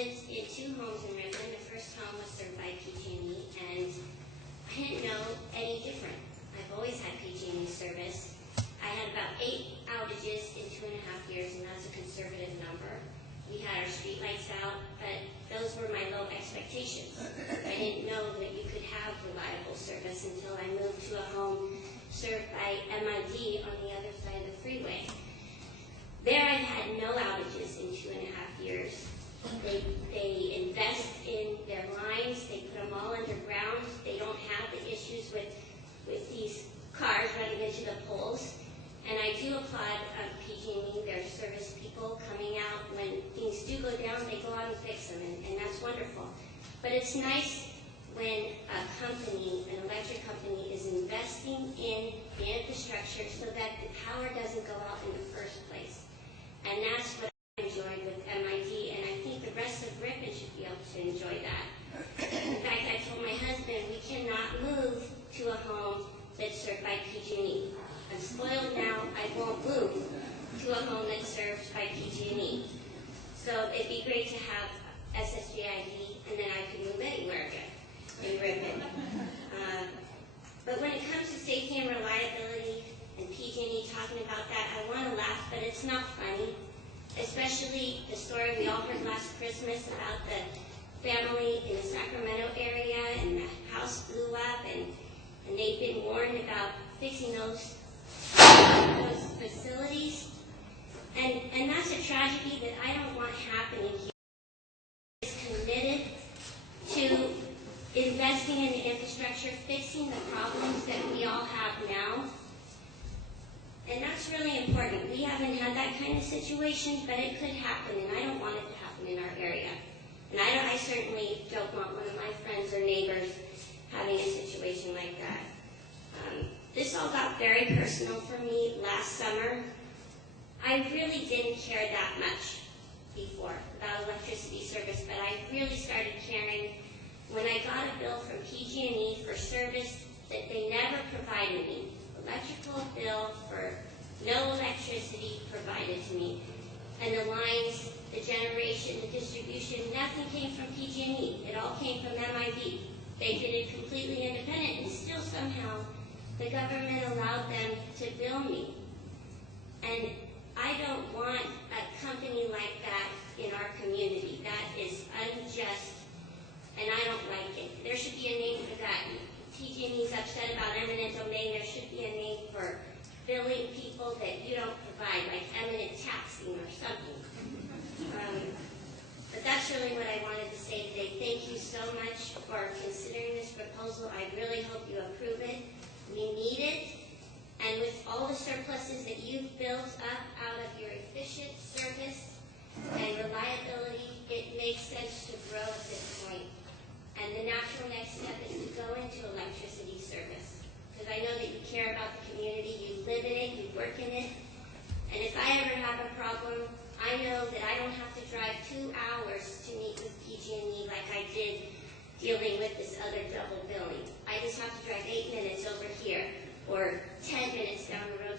lived in 2 homes in Ripon. The first home was served by PG&E, and I didn't know any different. I've always had PG&E service. I had about 8 outages in 2.5 years, and that's a conservative number. We had our street lights out, but those were my low expectations. I didn't know that you could have reliable service until I moved to a home served by MID on the other side of the freeway. There I've had no outages in 2.5 years. They invest in their lines, they put them all underground. They don't have the issues with these cars running into the poles. And I do applaud PG&E, their service people coming out. When things do go down, they go out and fix them, and that's wonderful. But it's nice when a company, an electric company, is investing in the infrastructure so that the power doesn't go out in the first place. And that's what I enjoyed with MID, and I think the rest of Ripon should be able to enjoy that. In fact, I told my husband we cannot move to a home that's served by PG&E. I'm spoiled now, I won't move to a home that's served by PG&E. So it'd be great to have SSJID, and then I could move anywhere again in Ripon. But when it comes to safety and reliability, and PG&E talking about that, I want to laugh, but it's not funny. Especially the story we all heard last Christmas about the family in the Sacramento area, and the house blew up, and they've been warned about fixing those facilities. And that's a tragedy that I don't want happening here. Is committed to investing in the infrastructure, fixing the problems that we all have now. And that's really important. We haven't had that kind of situation, but it could happen, and I don't want it to happen in our area. And I certainly don't want one of my friends or neighbors having a situation like that. This all got very personal for me last summer. I really didn't care that much before about electricity service, but I really started caring when I got a bill from PG&E for service that they never provided me. Electrical bill for no electricity provided to me. And the lines, the generation, the distribution, nothing came from PG&E. It all came from MID. They did it completely independent, and still somehow the government allowed them to bill me. And I don't want a company like that in our community. That is unjust, and I don't like it. There should be a name for that. PG&E's upset about eminent domain. There should be a name for billing people that you don't provide, like eminent taxing or something. But that's really what I wanted to say today. Thank you so much for considering this proposal. I really hope you approve it. We need it. And with all the surpluses that you've built up out of your efficient service and reliability, it makes sense to grow at this point. And the natural next step is to go into electricity service. Because I know that you care about the community, you live in it, you work in it. And if I ever have a problem, I know that I don't have to drive 2 hours to meet with PG&E like I did dealing with this other double billing. I just have to drive 8 minutes over here, or 10 minutes down the road.